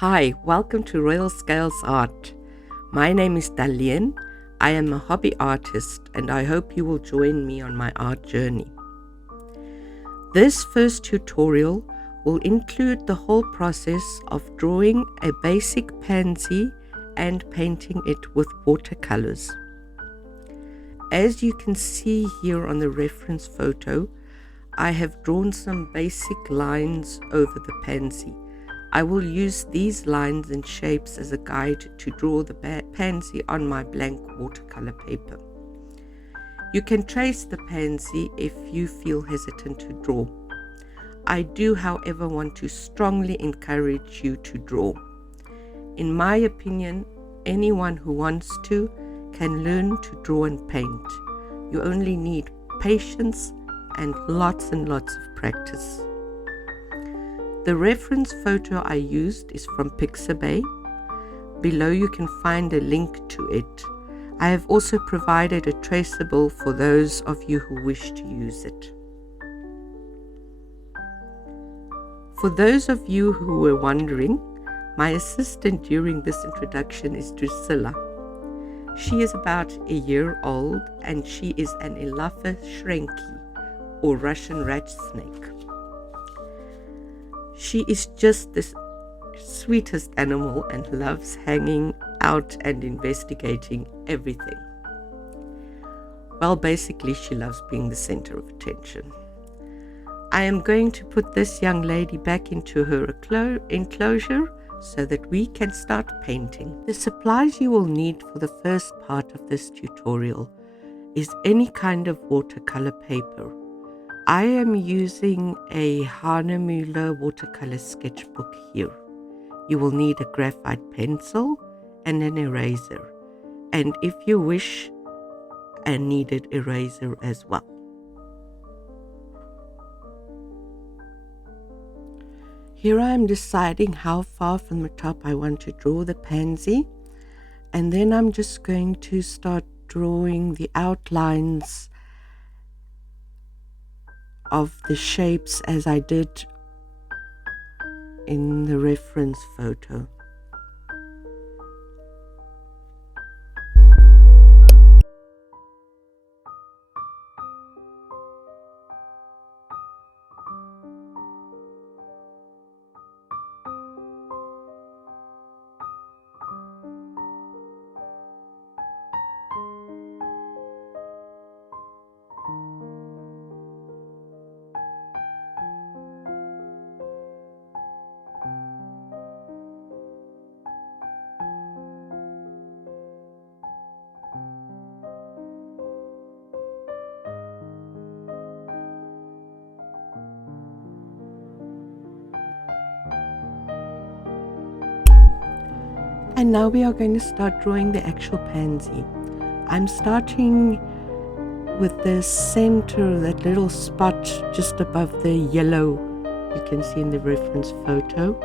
Hi, welcome to Royal Scales Art. My name is Dalian. I am a hobby artist and I hope you will join me on my art journey. This first tutorial will include the whole process of drawing a basic pansy and painting it with watercolors. As you can see here on the reference photo, I have drawn some basic lines over the pansy. I will use these lines and shapes as a guide to draw the pansy on my blank watercolor paper. You can trace the pansy if you feel hesitant to draw. I do, however, want to strongly encourage you to draw. In my opinion, anyone who wants to can learn to draw and paint. You only need patience and lots of practice. The reference photo I used is from Pixabay. Below you can find a link to it. I have also provided a traceable for those of you who wish to use it. For those of you who were wondering, my assistant during this introduction is Drusilla. She is about a year old and she is an Elafa shrenki, or Russian rat snake. She is just the sweetest animal and loves hanging out and investigating everything. Well, basically, she loves being the center of attention. I am going to put this young lady back into her enclosure so that we can start painting. The supplies you will need for the first part of this tutorial is any kind of watercolor paper. I am using a Hahnemühle watercolor sketchbook here. You will need a graphite pencil and an eraser, and if you wish, a kneaded eraser as well. Here I am deciding how far from the top I want to draw the pansy, and then I'm just going to start drawing the outlines of the shapes as I did in the reference photo. And now we are going to start drawing the actual pansy. I'm starting with the center, that little spot just above the yellow you can see in the reference photo.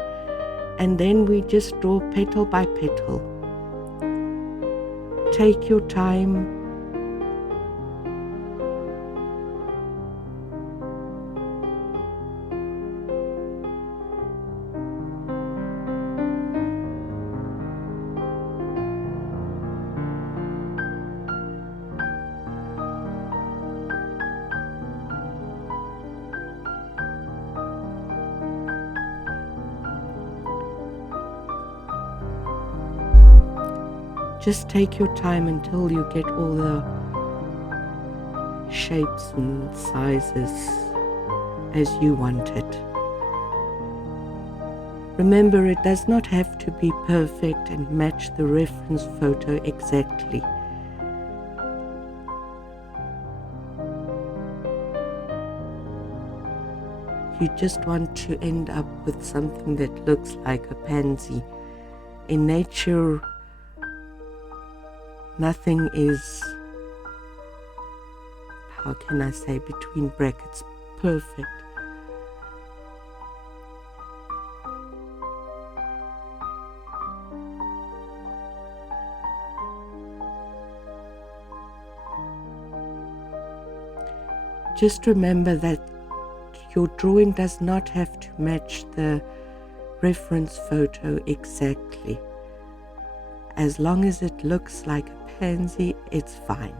And then we just draw petal by petal. Take your time. Just take your time until you get all the shapes and sizes as you want it. Remember, it does not have to be perfect and match the reference photo exactly. You just want to end up with something that looks like a pansy. In nature, nothing is, how can I say, between brackets, perfect. Just remember that your drawing does not have to match the reference photo exactly. As long as it looks like a pansy, it's fine.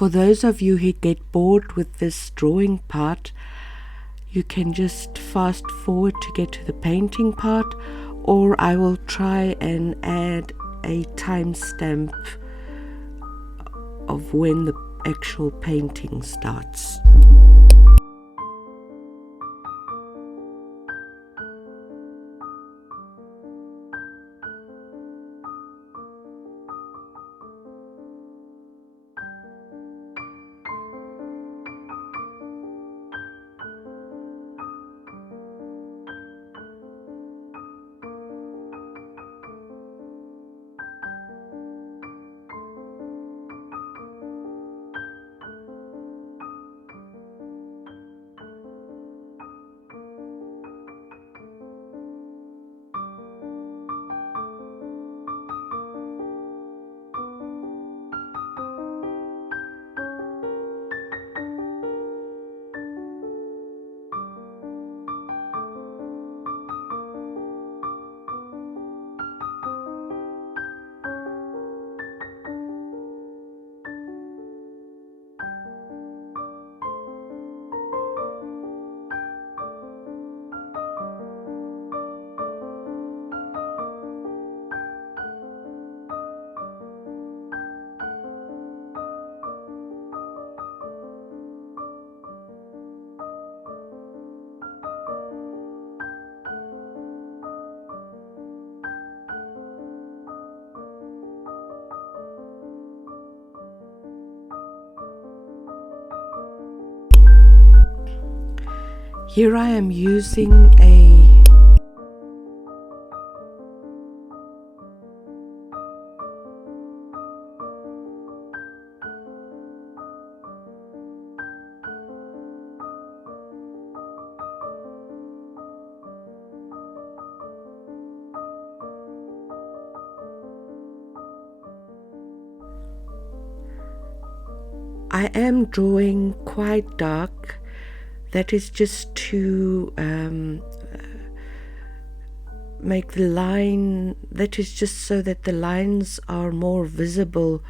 For those of you who get bored with this drawing part, you can just fast forward to get to the painting part, or I will try and add a timestamp of when the actual painting starts. Here I am using I am drawing quite dark. That is just to make the line, that is just so that the lines are more visible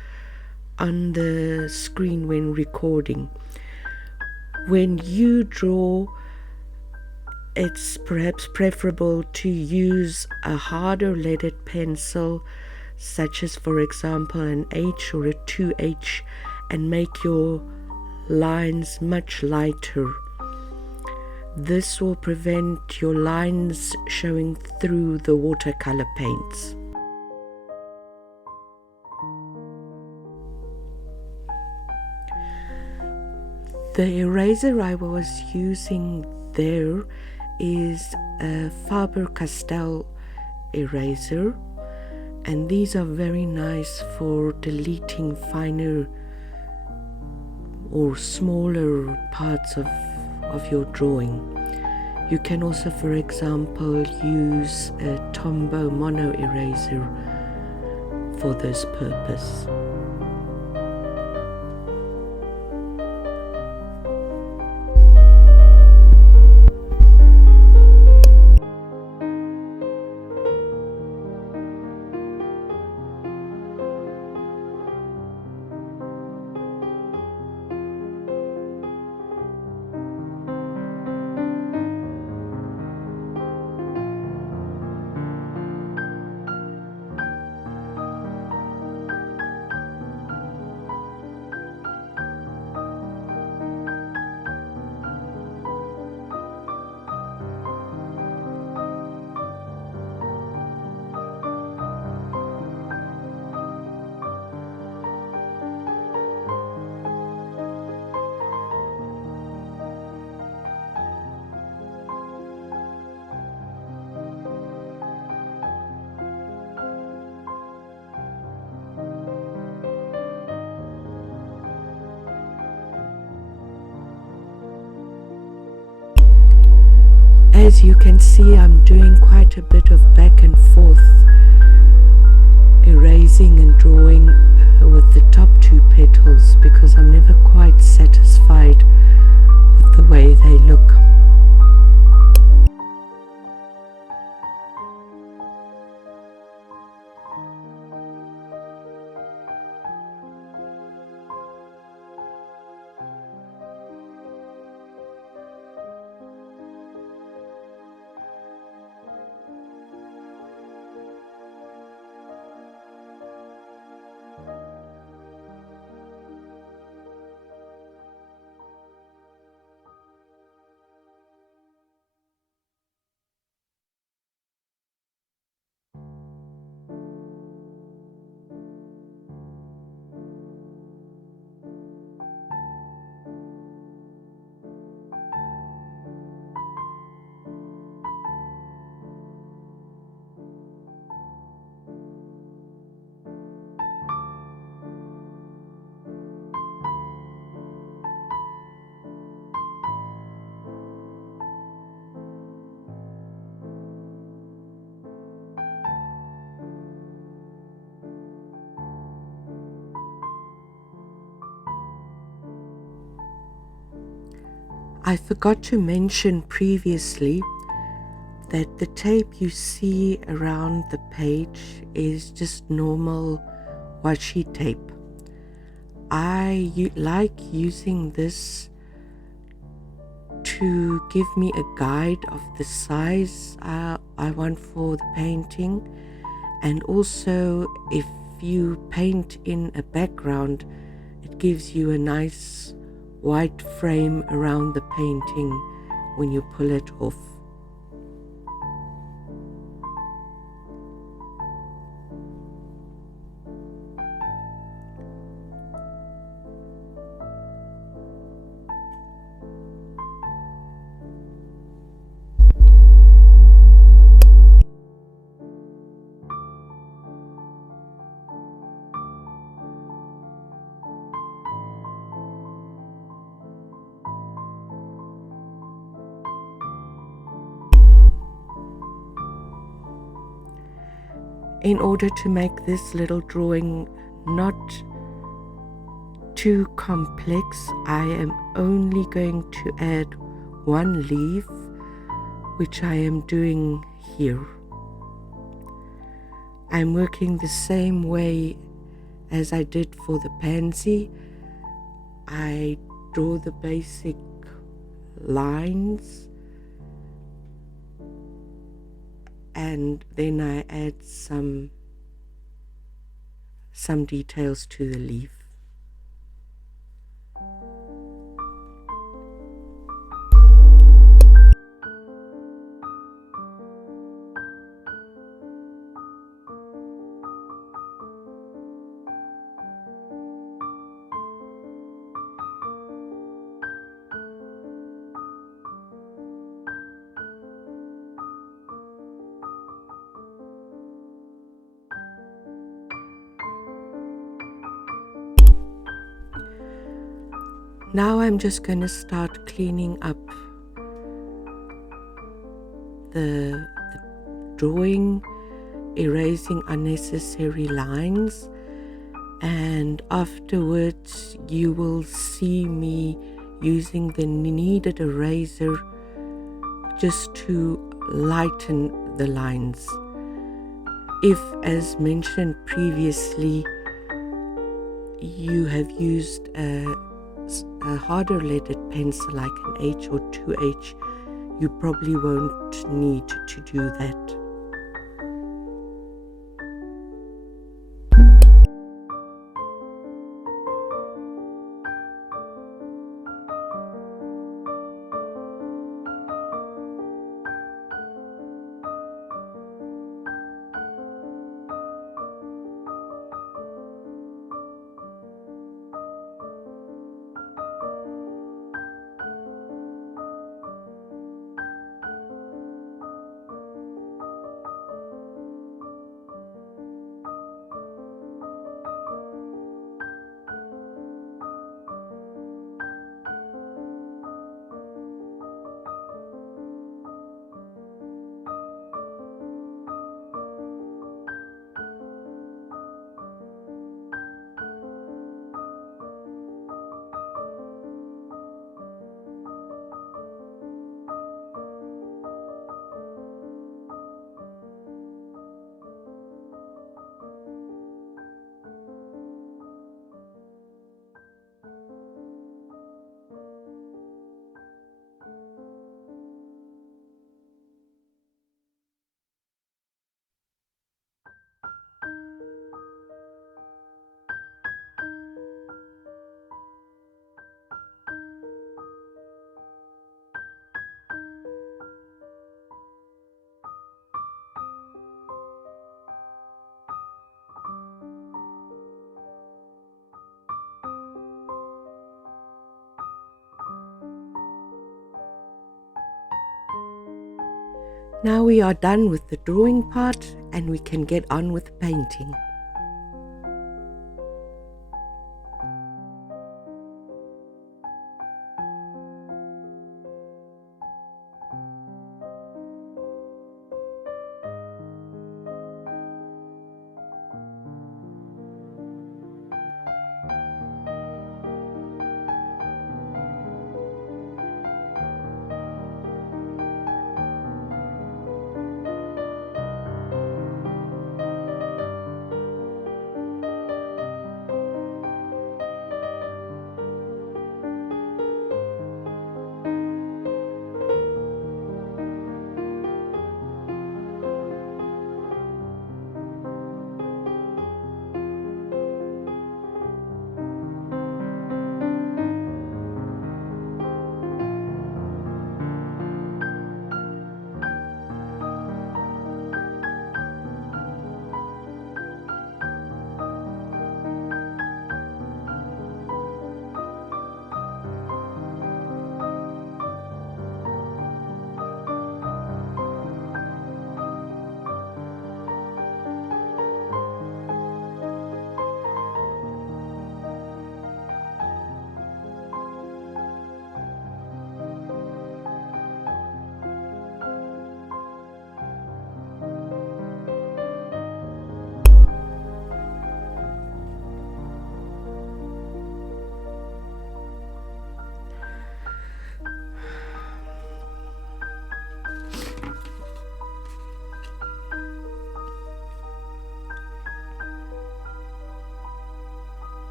on the screen when recording. When you draw, it's perhaps preferable to use a harder leaded pencil, such as for example an H or a 2H, and make your lines much lighter. This will prevent your lines showing through the watercolor paints. The eraser I was using there is a Faber-Castell eraser, and these are very nice for deleting finer or smaller parts of your drawing. You can also, for example, use a Tombow mono eraser for this purpose. As you can see, I'm doing quite a bit of back and forth, erasing and drawing with the top two petals, because I'm never quite satisfied with the way they look. I forgot to mention previously that the tape you see around the page is just normal washi tape. I like using this to give me a guide of the size I want for the painting, and also if you paint in a background, it gives you a nice white frame around the painting when you pull it off. In order to make this little drawing not too complex, I am only going to add one leaf, which I am doing here. I'm working the same way as I did for the pansy. I draw the basic lines and then I add some details to the leaf. Now I'm just going to start cleaning up the drawing, erasing unnecessary lines, and afterwards you will see me using the kneaded eraser just to lighten the lines. If, as mentioned previously, you have used a harder leaded pencil like an H or 2H, you probably won't need to do that. Now we are done with the drawing part and we can get on with painting.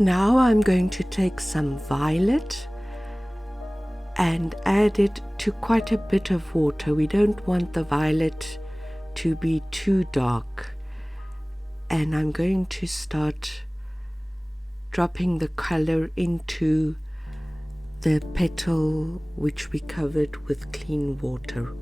Now I'm going to take some violet and add it to quite a bit of water. We don't want the violet to be too dark. And I'm going to start dropping the color into the petal which we covered with clean water.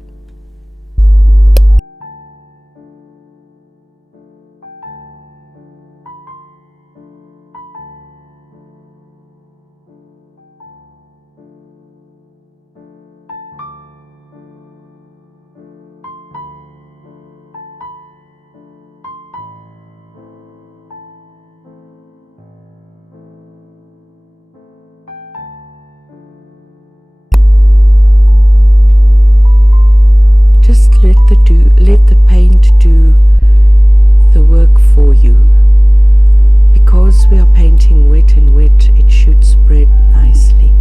Just let the paint do the work for you. Because we are painting wet and wet, it should spread nicely.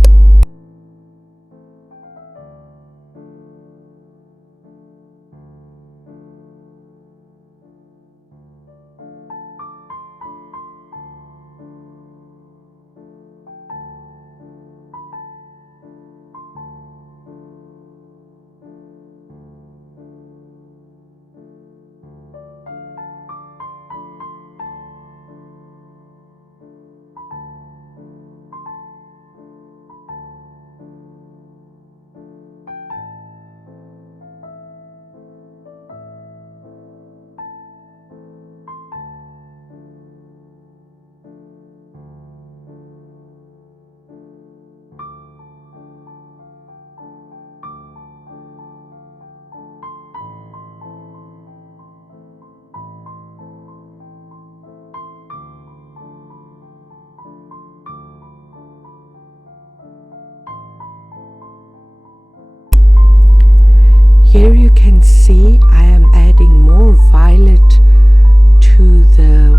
Here you can see I am adding more violet to the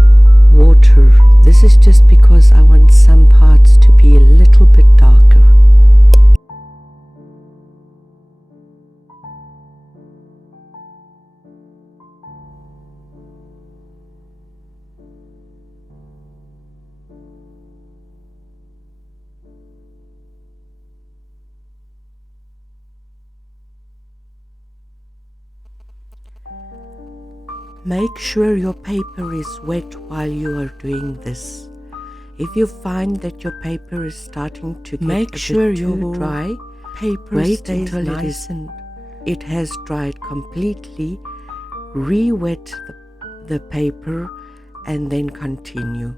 water. This is just because I want some parts to be a little bit darker. Make sure your paper is wet while you are doing this. If you find that your paper is starting to get a bit too dry, wait until it has dried completely, re-wet the paper and then continue.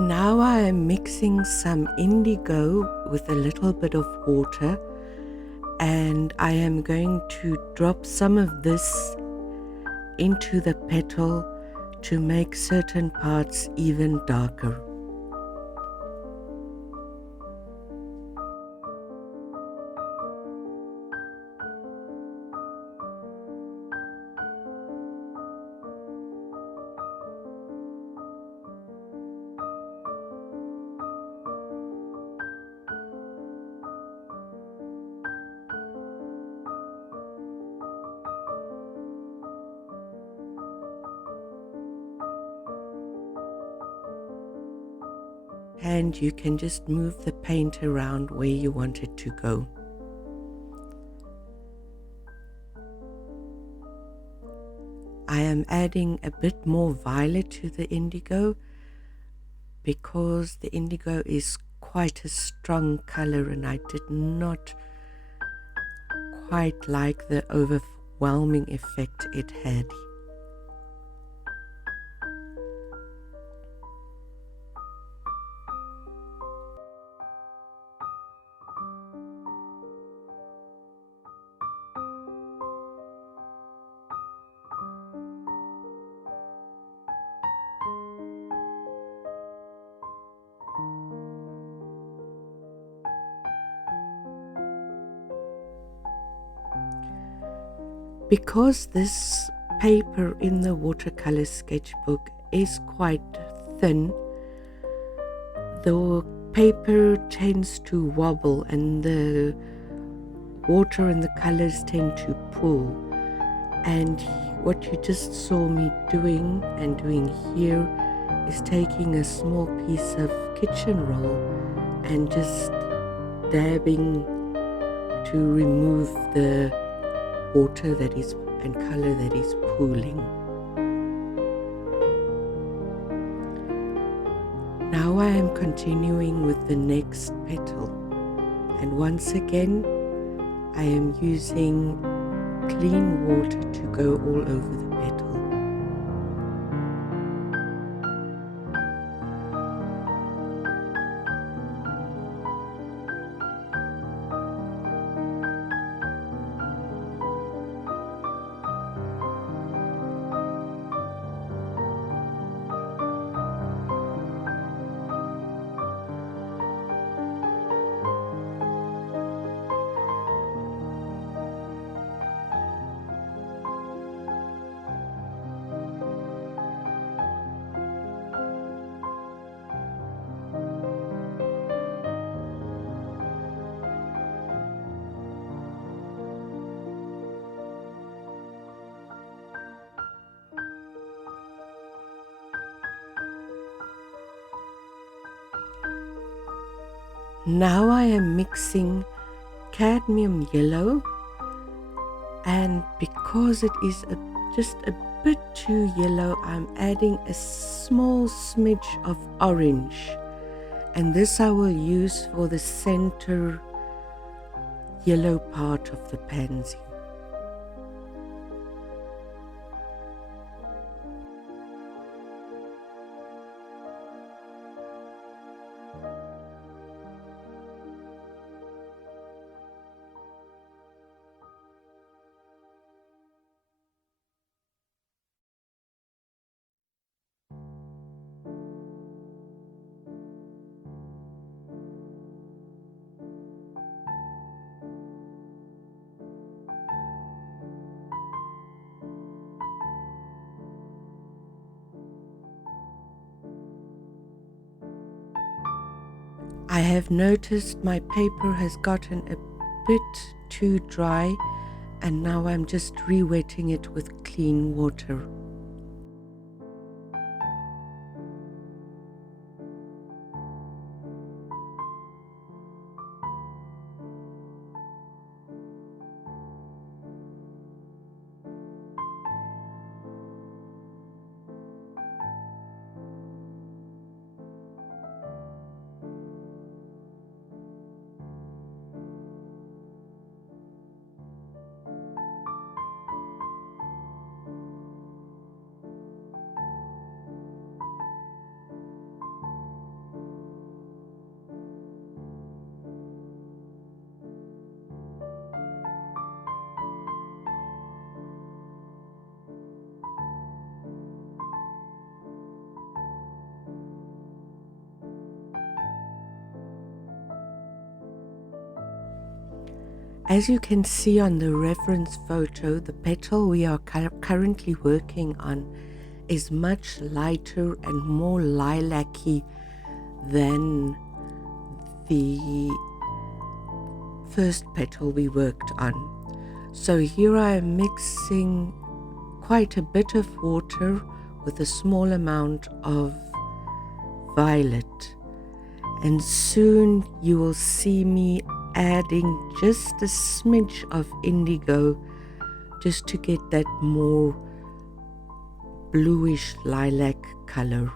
Now I am mixing some indigo with a little bit of water, and I am going to drop some of this into the petal to make certain parts even darker. And you can just move the paint around where you want it to go. I am adding a bit more violet to the indigo because the indigo is quite a strong color and I did not quite like the overwhelming effect it had. Because this paper in the watercolor sketchbook is quite thin, the paper tends to wobble and the water and the colors tend to pool. And what you just saw me doing here is taking a small piece of kitchen roll and just dabbing to remove the water that is and color that is pooling. Now I am continuing with the next petal, and once again I am using clean water to go all over the petal. Now I am mixing cadmium yellow, and because it is just a bit too yellow, I'm adding a small smidge of orange, and this I will use for the center yellow part of the pansy. I have noticed my paper has gotten a bit too dry, and now I'm just re-wetting it with clean water. As you can see on the reference photo, the petal we are currently working on is much lighter and more lilac-y than the first petal we worked on. So here I am mixing quite a bit of water with a small amount of violet, and soon you will see me adding just a smidge of indigo just to get that more bluish lilac color.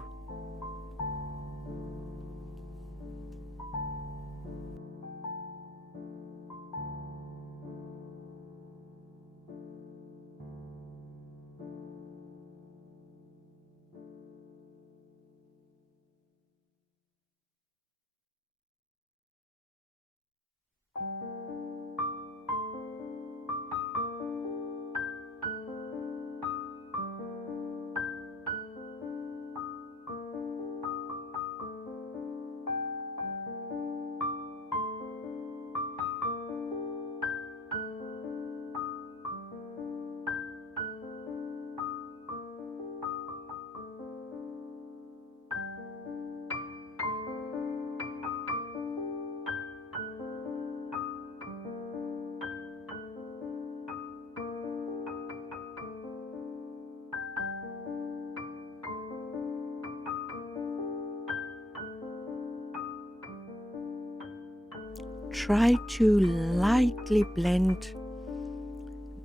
try to lightly blend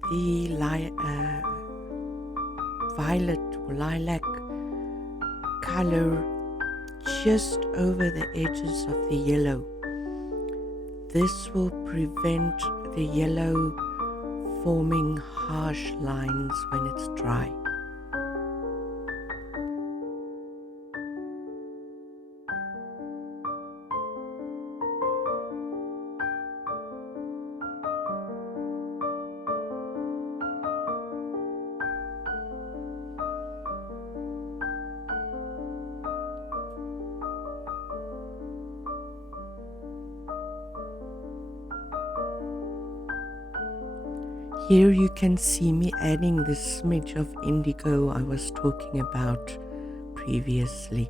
the violet or lilac color just over the edges of the yellow. This will prevent the yellow forming harsh lines when it's dry. Here you can see me adding the smidge of indigo I was talking about previously.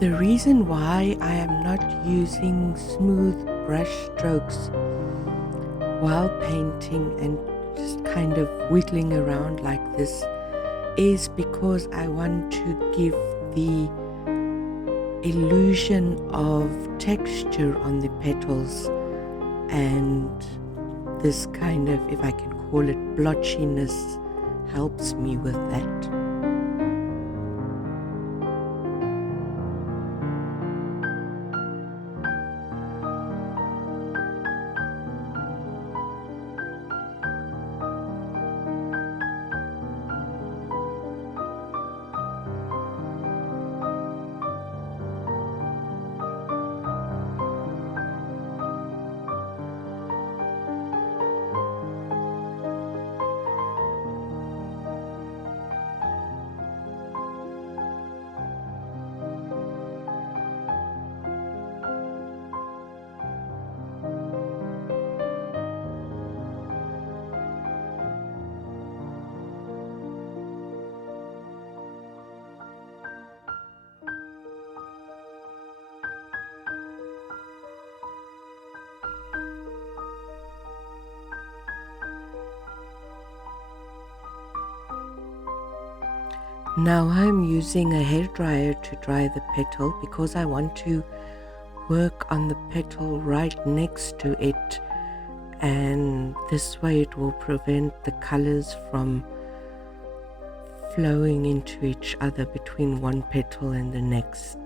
The reason why I am not using smooth brush strokes while painting and just kind of wiggling around like this is because I want to give the illusion of texture on the petals, and this kind of, if I can call it, blotchiness helps me with that. Now I'm using a hairdryer to dry the petal because I want to work on the petal right next to it, and this way it will prevent the colors from flowing into each other between one petal and the next.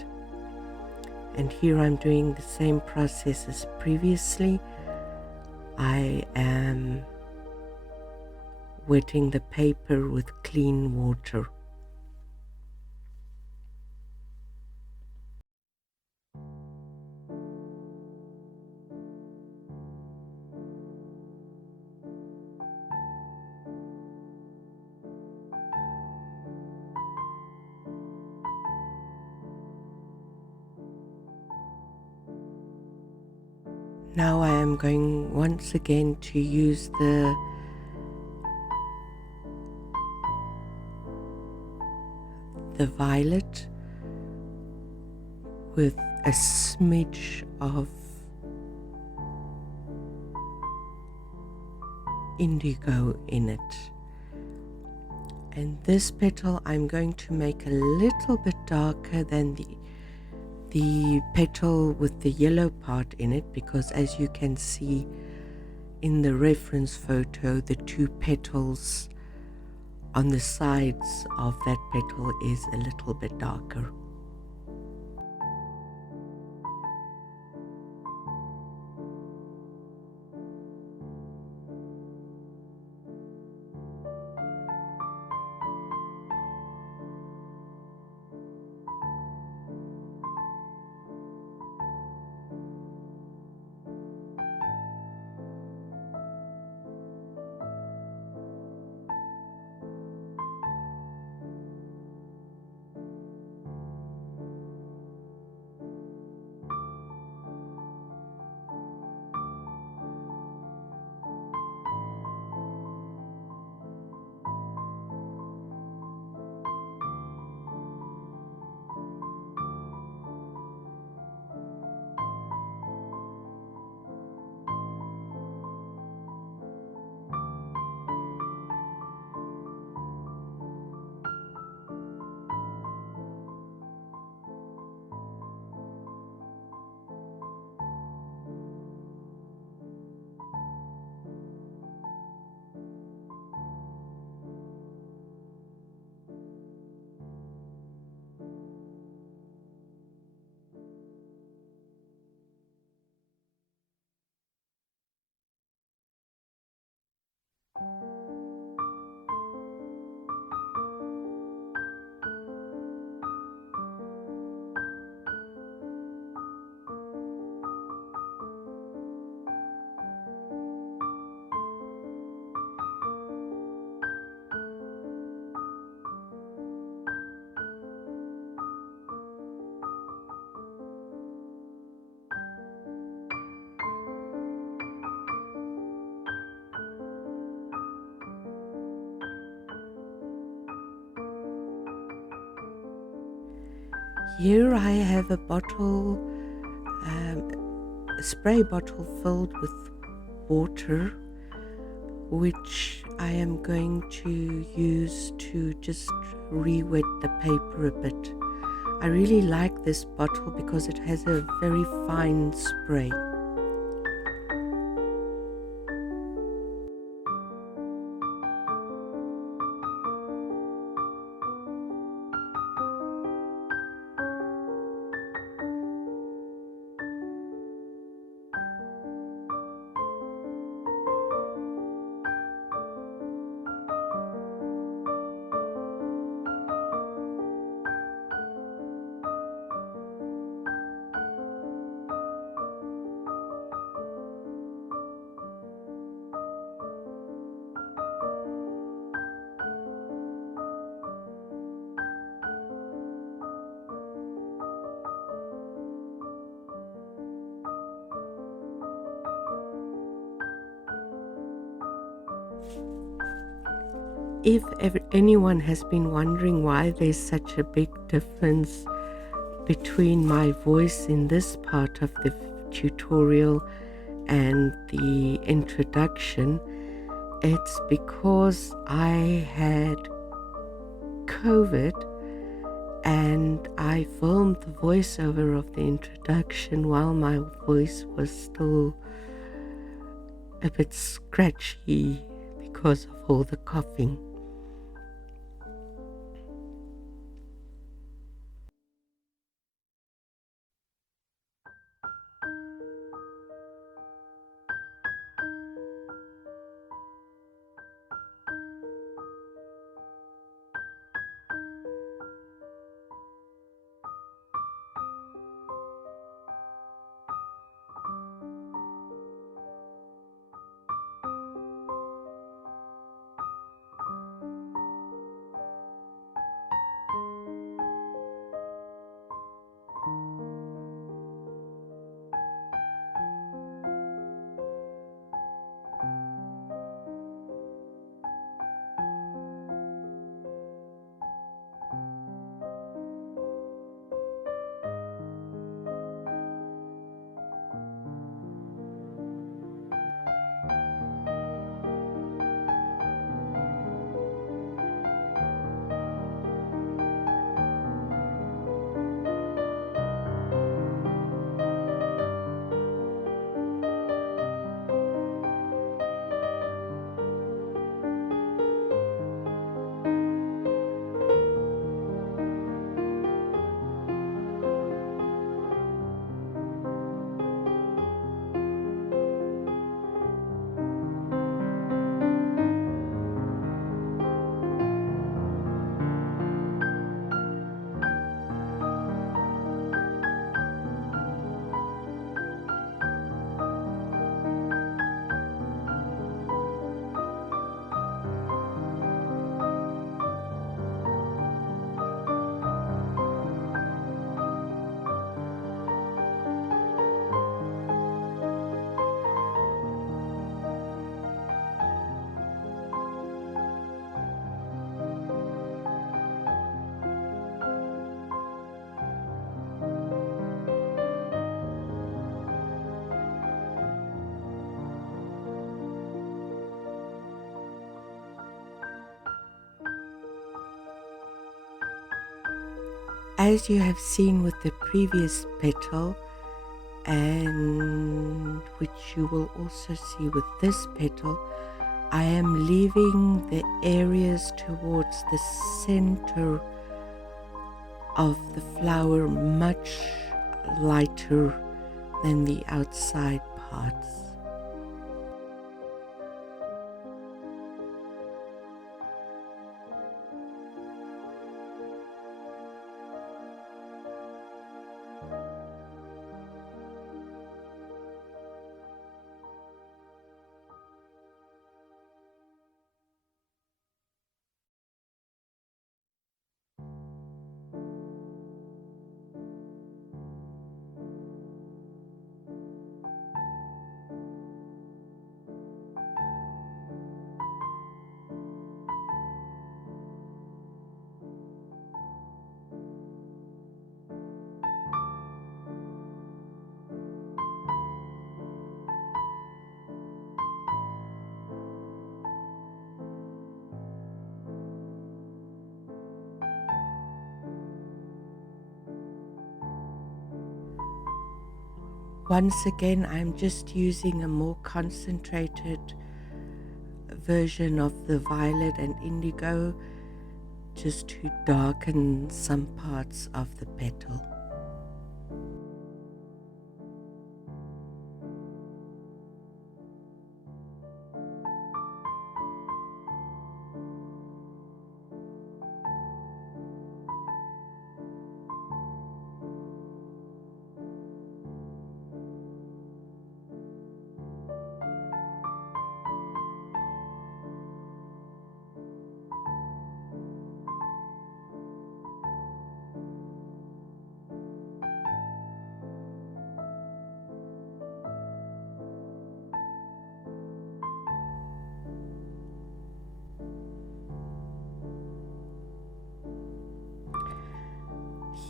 And here I'm doing the same process as previously. I am wetting the paper with clean water. Now I am going once again to use the the violet with a smidge of indigo in it. And this petal I'm going to make a little bit darker than the petal with the yellow part in it, because as you can see in the reference photo, the two petals on the sides of that petal is a little bit darker. Here I have a bottle, a spray bottle filled with water, which I am going to use to just re-wet the paper a bit. I really like this bottle because it has a very fine spray. If anyone has been wondering why there's such a big difference between my voice in this part of the tutorial and the introduction, it's because I had COVID and I filmed the voiceover of the introduction while my voice was still a bit scratchy because of all the coughing. as you have seen with the previous petal, and which you will also see with this petal, I am leaving the areas towards the center of the flower much lighter than the outside parts. Once again, I'm just using a more concentrated version of the violet and indigo just to darken some parts of the petal.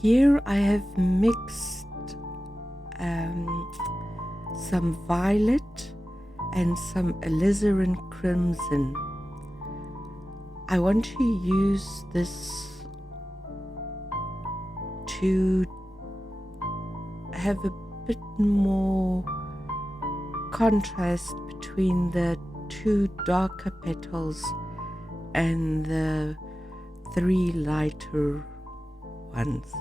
Here I have mixed some violet and some alizarin crimson. I want to use this to have a bit more contrast between the two darker petals and the three lighter ones.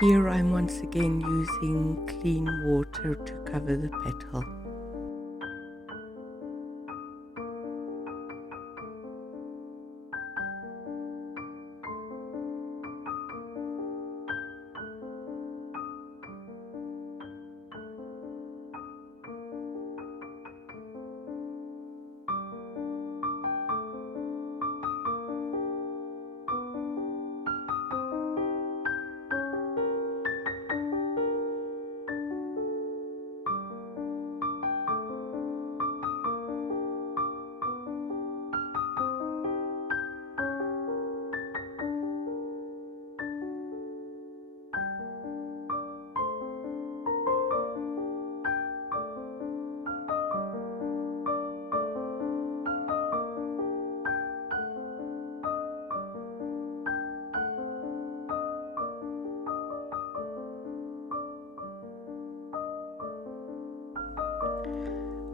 Here I'm once again using clean water to cover the petal.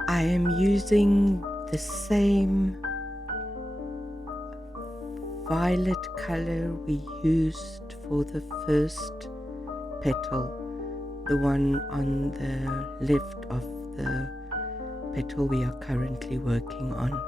I am using the same violet color we used for the first petal, the one on the left of the petal we are currently working on.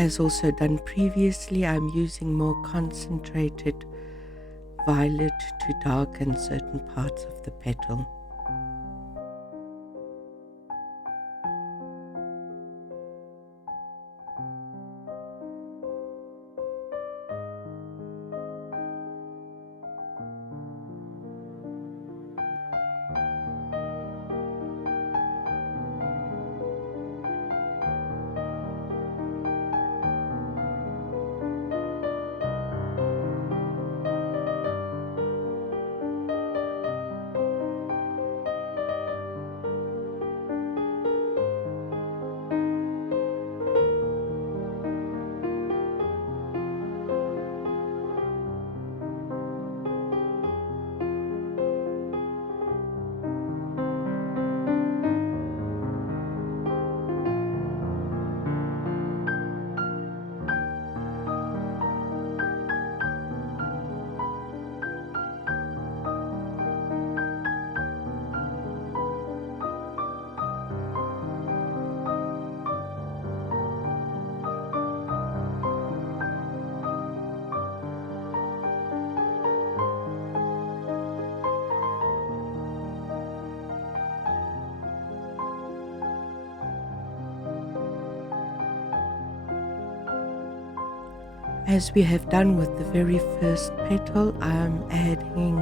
As also done previously, I'm using more concentrated violet to darken certain parts of the petal. As we have done with the very first petal, I'm adding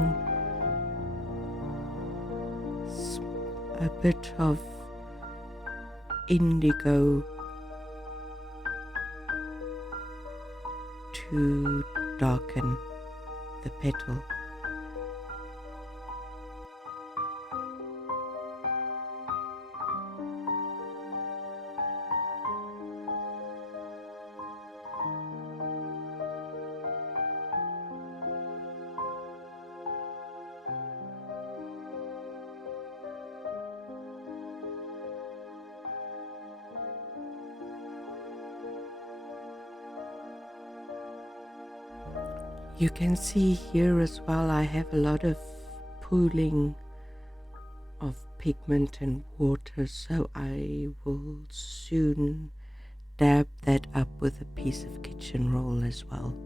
a bit of indigo to darken the petal. You can see here as well, I have a lot of pooling of pigment and water, so I will soon dab that up with a piece of kitchen roll as well.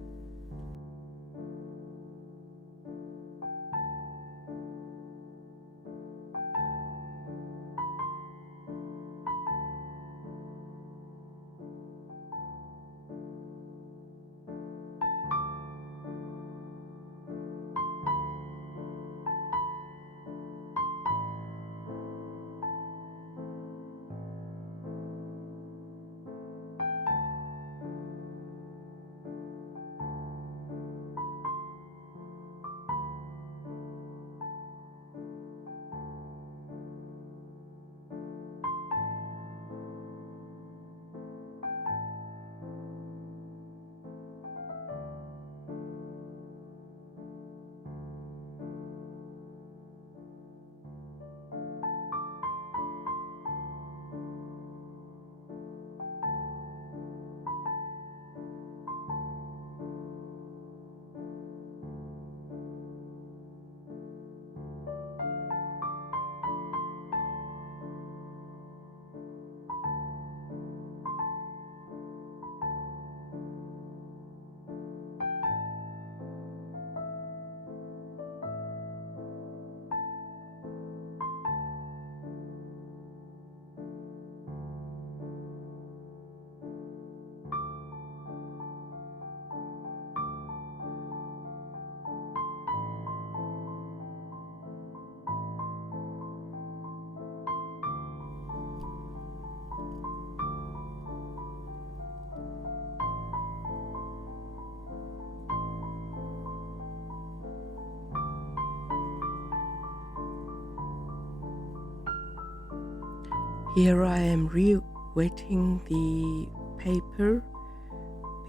Here I am re-wetting the paper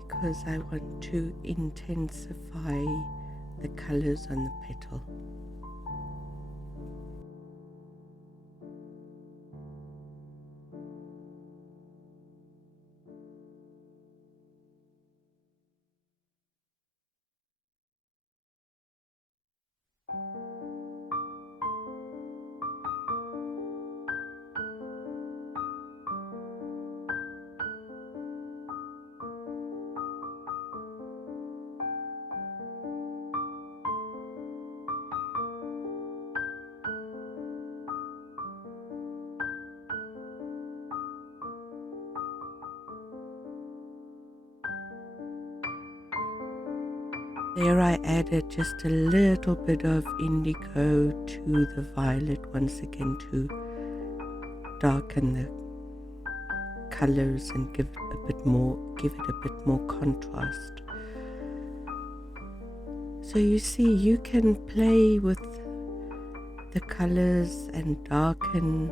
because I want to intensify the colors on the petal. There I added just a little bit of indigo to the violet once again to darken the colors and give it a bit more contrast. So you see, you can play with the colors and darken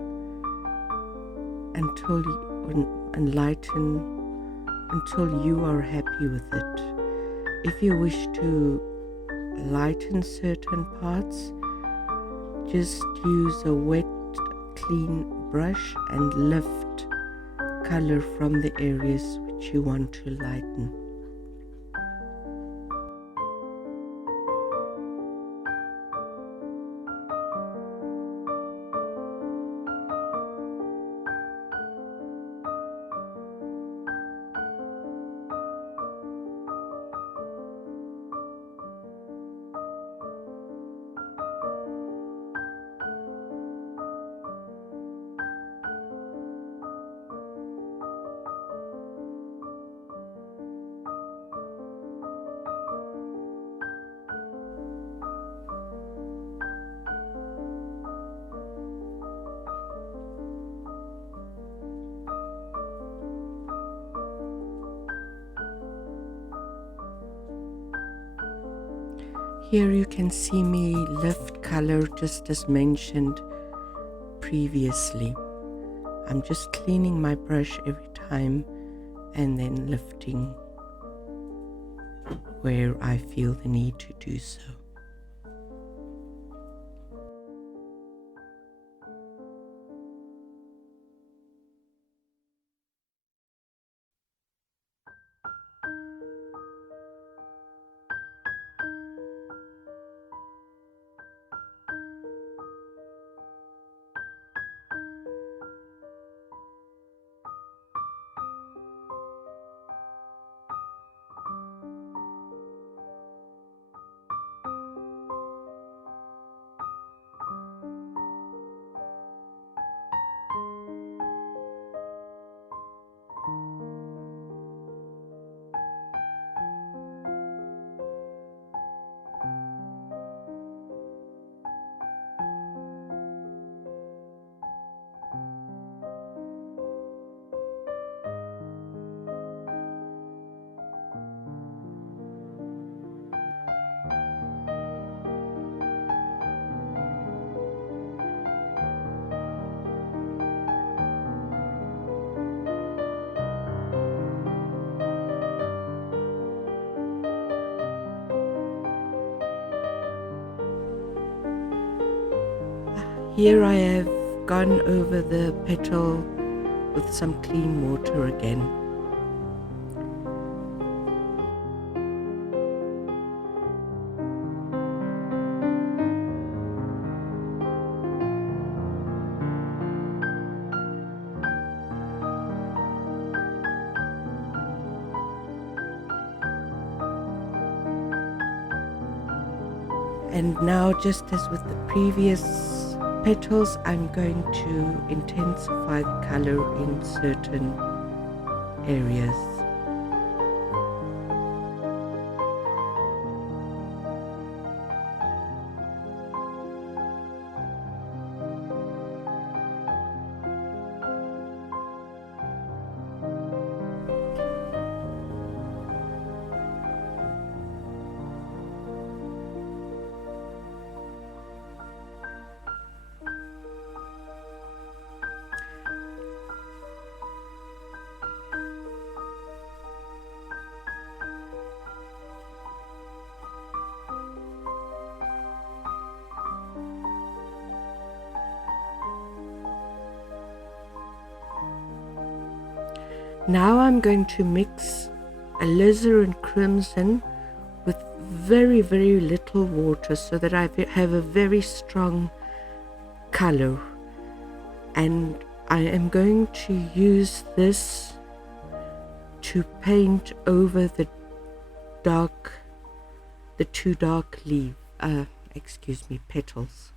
and lighten until you are happy with it. If you wish to lighten certain parts, just use a wet, clean brush and lift color from the areas which you want to lighten. Here you can see me lift color just as mentioned previously. I'm just cleaning my brush every time and then lifting where I feel the need to do so. Here I have gone over the petal with some clean water again. And now, just as with the previous petals, I'm going to intensify the color in certain areas. Now I'm going to mix alizarin crimson with very, very little water so that I have a very strong color. And I am going to use this to paint over the two dark petals.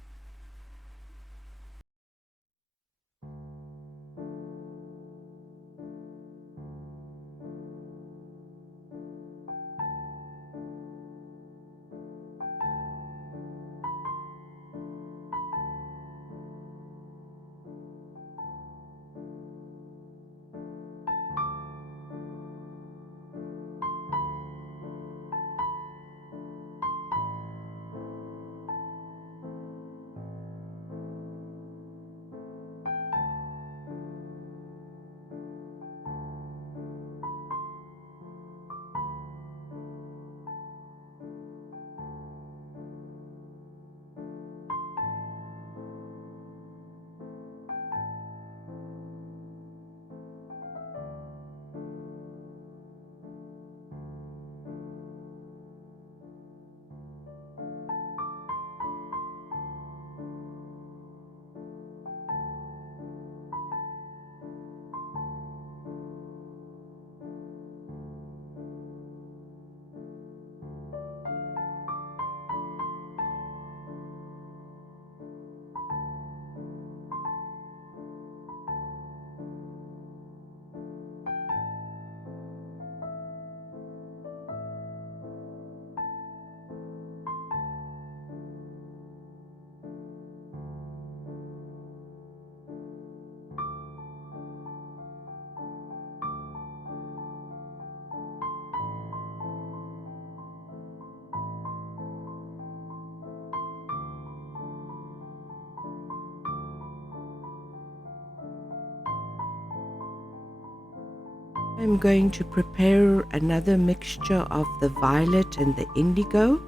I'm going to prepare another mixture of the violet and the indigo,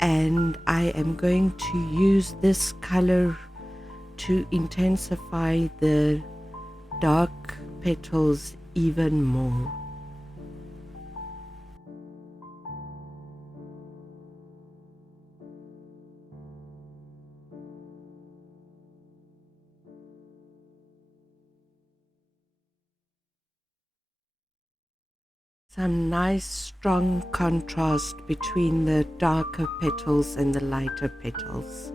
and I am going to use this color to intensify the dark petals even more. Some nice strong contrast between the darker petals and the lighter petals.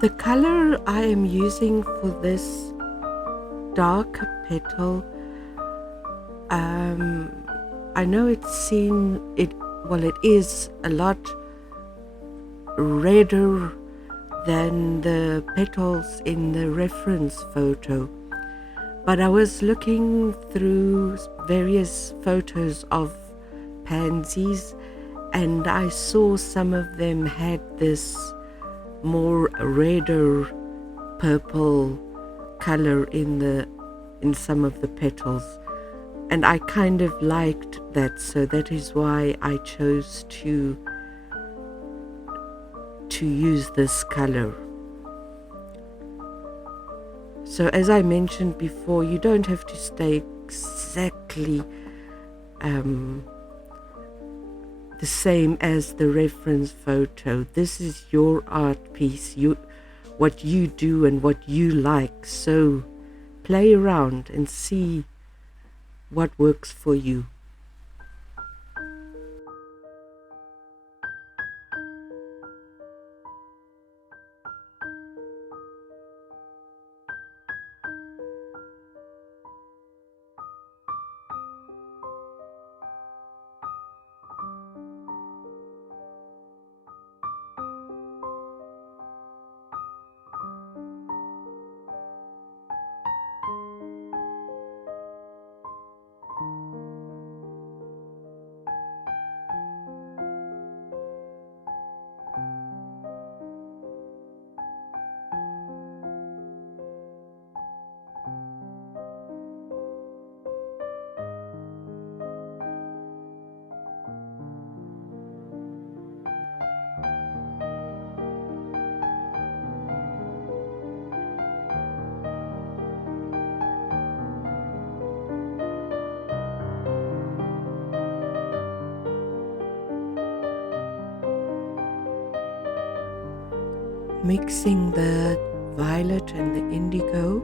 The color I am using for this darker petal, I know it is a lot redder than the petals in the reference photo, but I was looking through various photos of pansies and I saw some of them had this more redder purple color in some of the petals, and I kind of liked that, so that is why I chose to use this color. So as I mentioned before, you don't have to stay exactly the same as the reference photo. This is your art piece, what you do and what you like. So play around and see what works for you. Mixing the violet and the indigo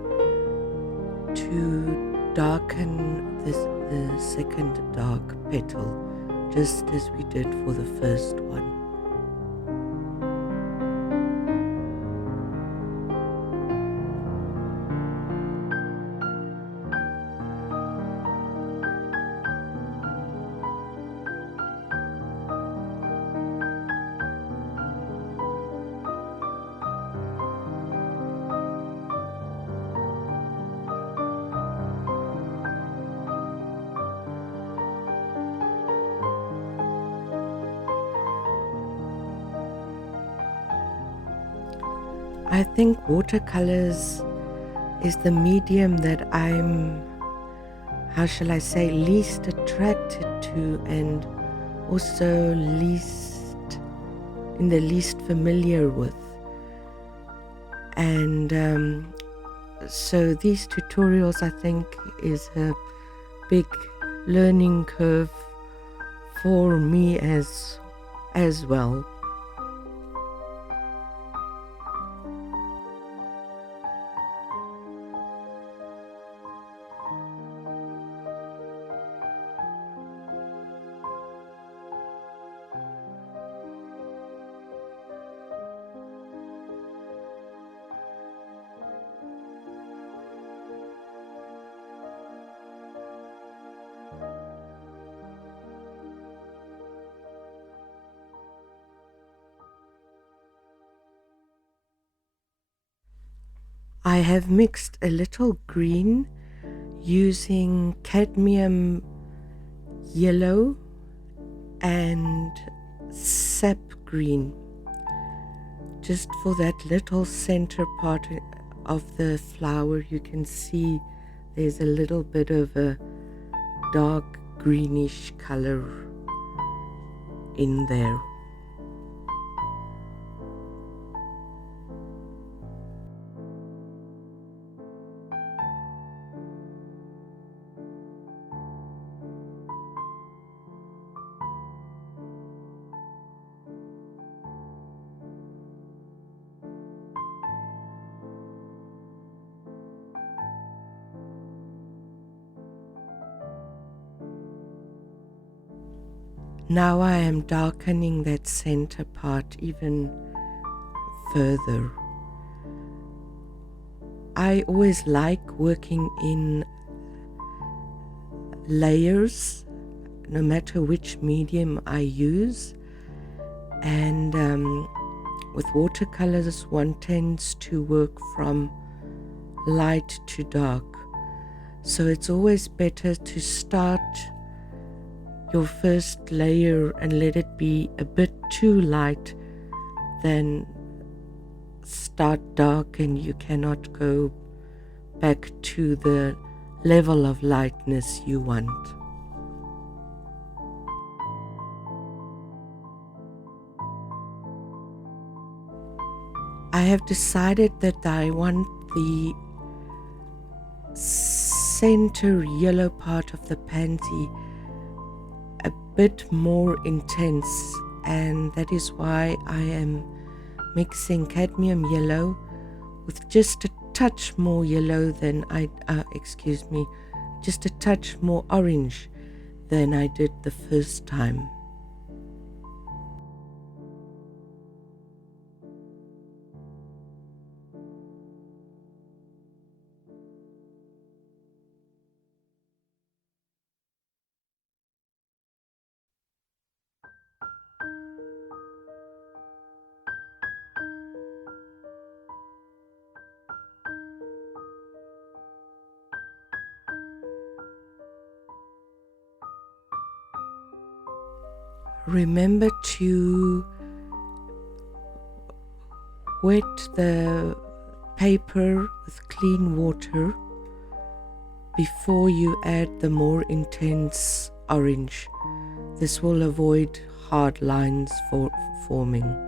to darken the second dark petal, just as we did for the first one. I think watercolors is the medium that I'm, how shall I say, least attracted to and also least in the least familiar with. And so these tutorials, I think, is a big learning curve for me as well. I have mixed a little green using cadmium yellow and sap green, just for that little center part of the flower. You can see there's a little bit of a dark greenish color in there. Now I am darkening that center part even further. I always like working in layers, no matter which medium I use. And with watercolors, one tends to work from light to dark. So it's always better to start your first layer and let it be a bit too light than start dark and you cannot go back to the level of lightness you want. I have decided that I want the center yellow part of the pansy a bit more intense, and that is why I am mixing cadmium yellow with just a touch more yellow than just a touch more orange than I did the first time. Remember to wet the paper with clean water before you add the more intense orange. This will avoid hard lines forming.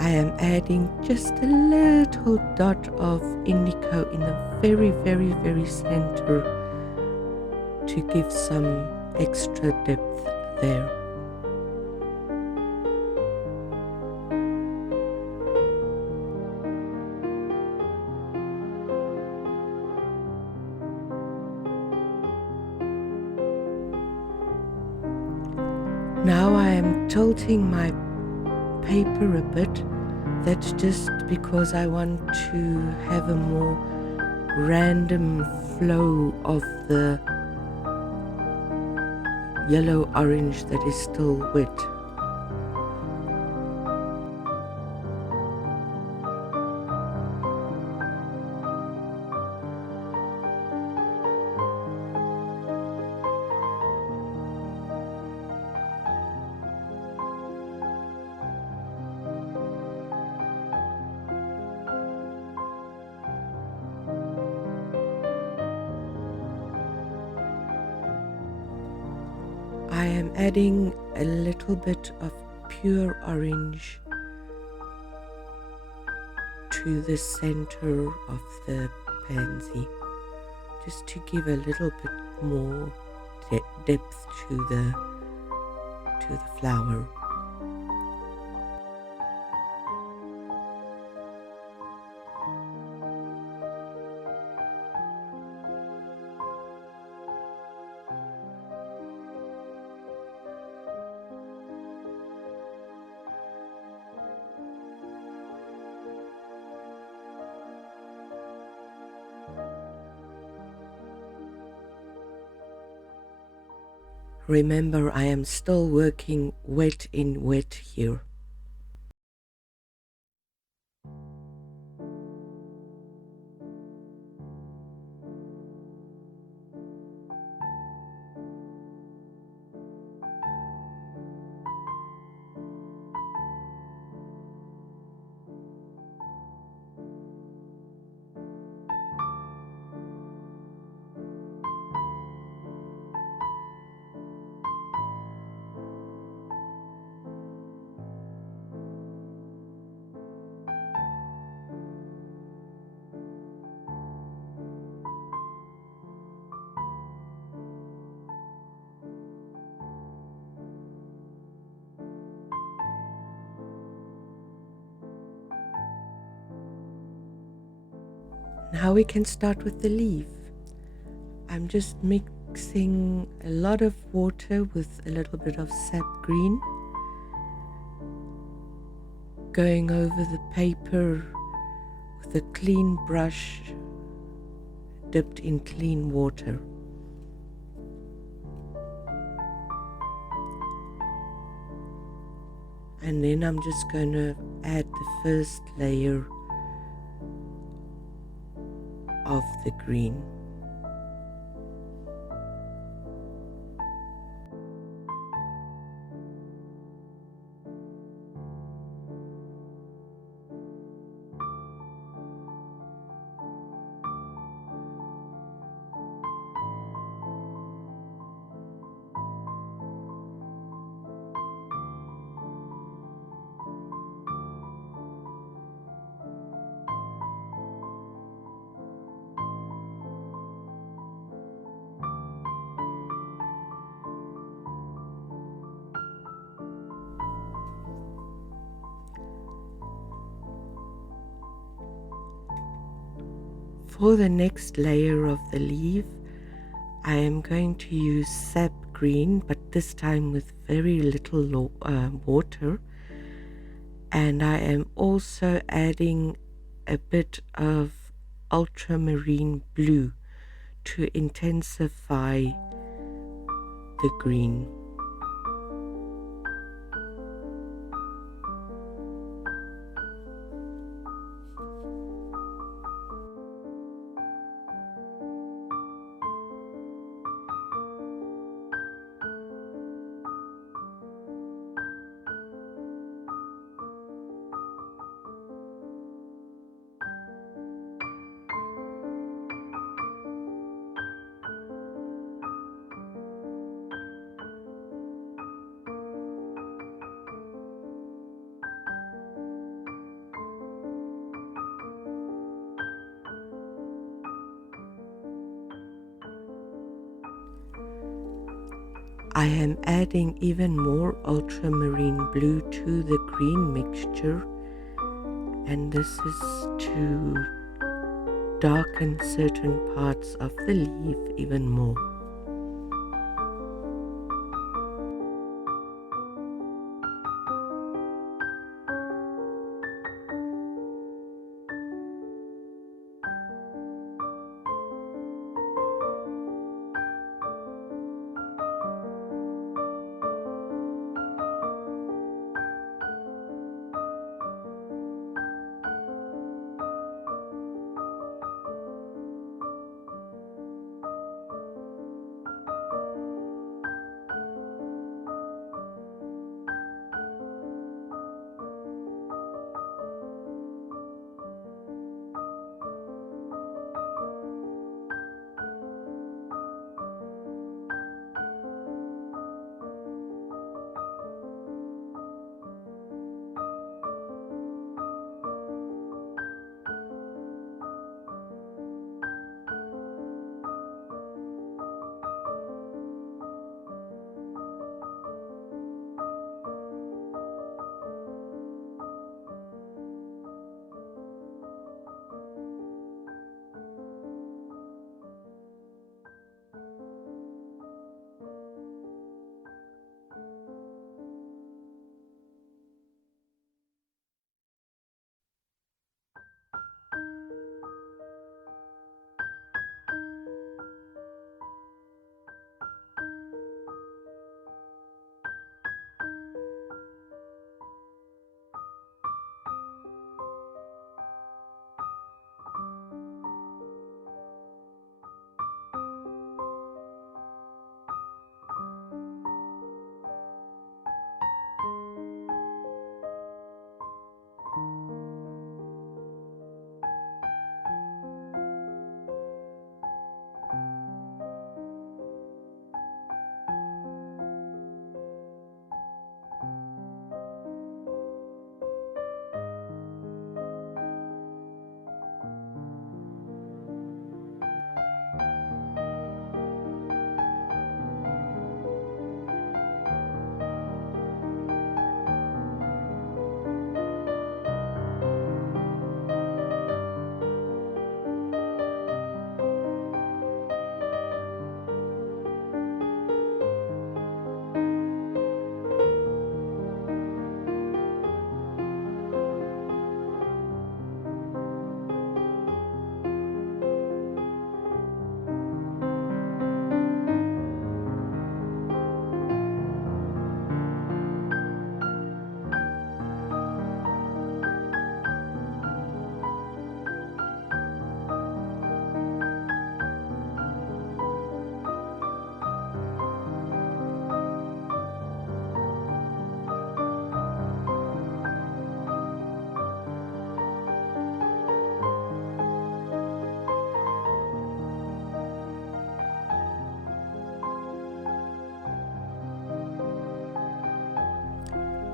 I am adding just a little dot of indigo in the very, very, very center to give some extra depth there. Now I am tilting my paper a bit. That's just because I want to have a more random flow of the yellow orange that is still wet. I am adding a little bit of pure orange to the center of the pansy, just to give a little bit more depth to the flower. Remember, I am still working wet in wet here. Now we can start with the leaf. I'm just mixing a lot of water with a little bit of sap green, going over the paper with a clean brush dipped in clean water. And then I'm just going to add the first layer of the green. For the next layer of the leaf, I am going to use sap green, but this time with very little water. And I am also adding a bit of ultramarine blue to intensify the green. I am adding even more ultramarine blue to the green mixture, and this is to darken certain parts of the leaf even more.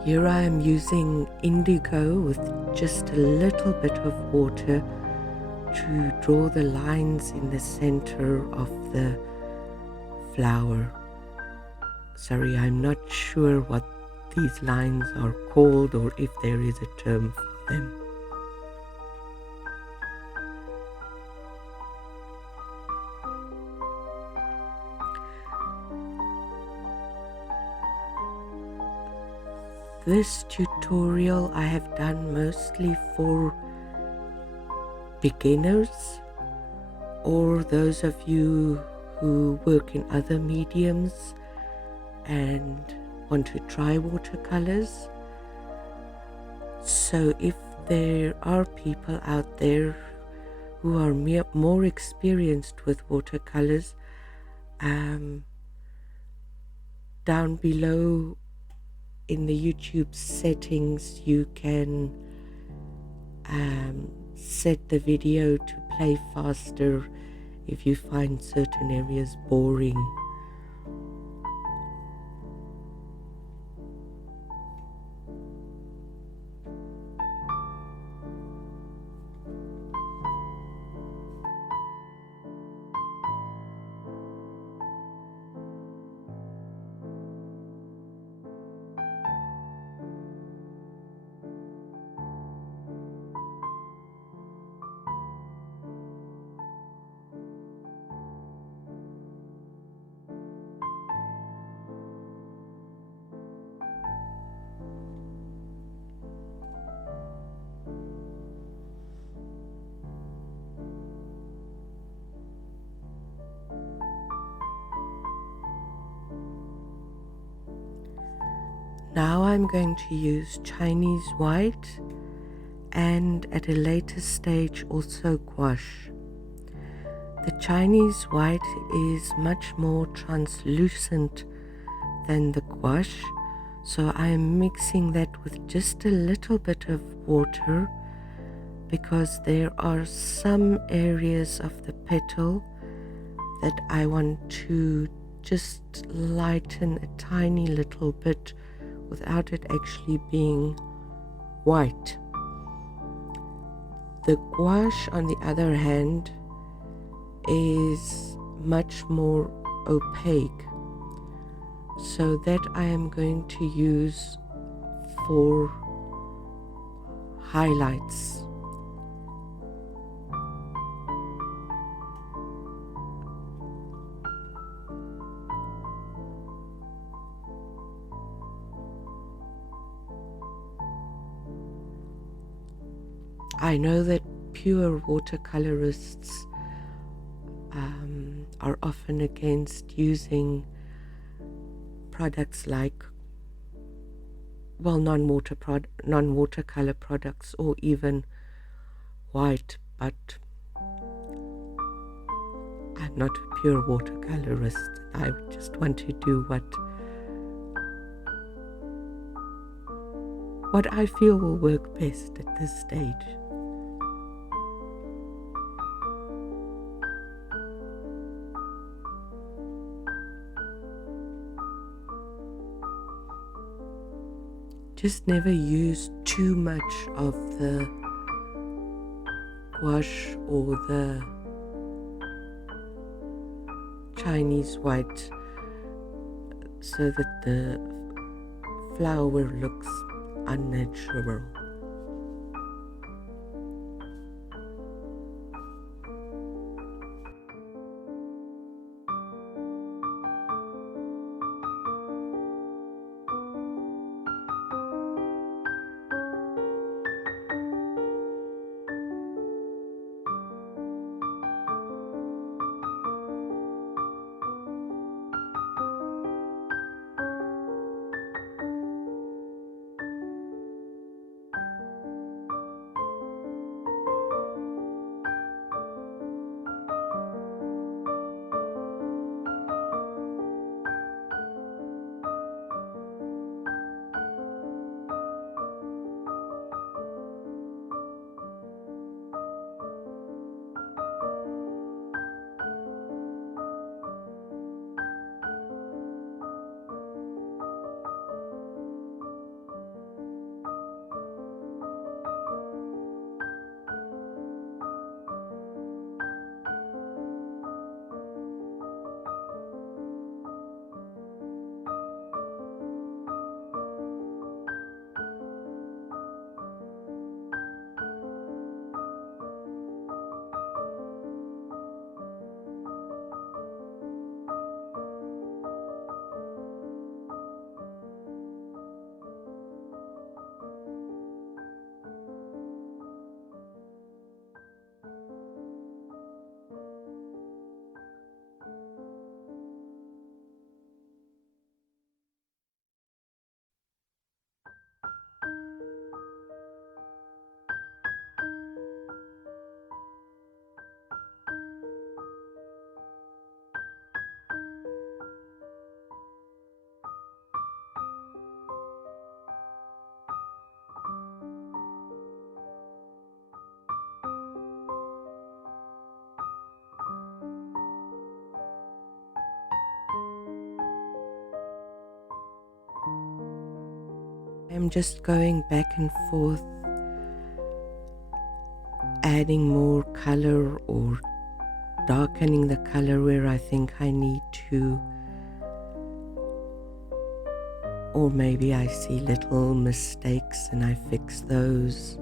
Here I am using indigo with just a little bit of water to draw the lines in the center of the flower. Sorry, I'm not sure what these lines are called or if there is a term for them. This tutorial I have done mostly for beginners or those of you who work in other mediums and want to try watercolors. So if there are people out there who are more experienced with watercolors, down below in the YouTube settings you can set the video to play faster if you find certain areas boring. Now I'm going to use Chinese white and at a later stage also gouache. The Chinese white is much more translucent than the gouache, so I am mixing that with just a little bit of water because there are some areas of the petal that I want to just lighten a tiny little bit without it actually being white. The gouache, on the other hand, is much more opaque, so that I am going to use for highlights. I know that pure watercolorists are often against using products like, well, non-watercolor products or even white, but I'm not a pure watercolorist. I just want to do what I feel will work best at this stage. Just never use too much of the gouache or the Chinese white so that the flower looks unnatural. I'm just going back and forth, adding more color or darkening the color where I think I need to, or maybe I see little mistakes and I fix those.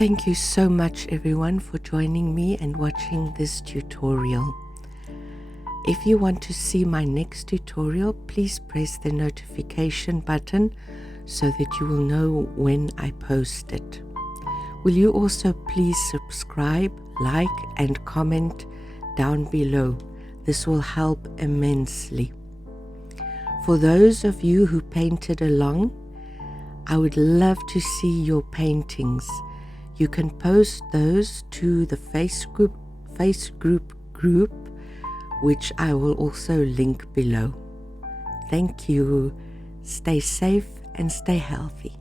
Thank you so much everyone for joining me and watching this tutorial. If you want to see my next tutorial, please press the notification button so that you will know when I post it. Will you also please subscribe, like and comment down below? This will help immensely. For those of you who painted along, I would love to see your paintings. You can post those to the Facebook group, which I will also link below. Thank you. Stay safe and stay healthy.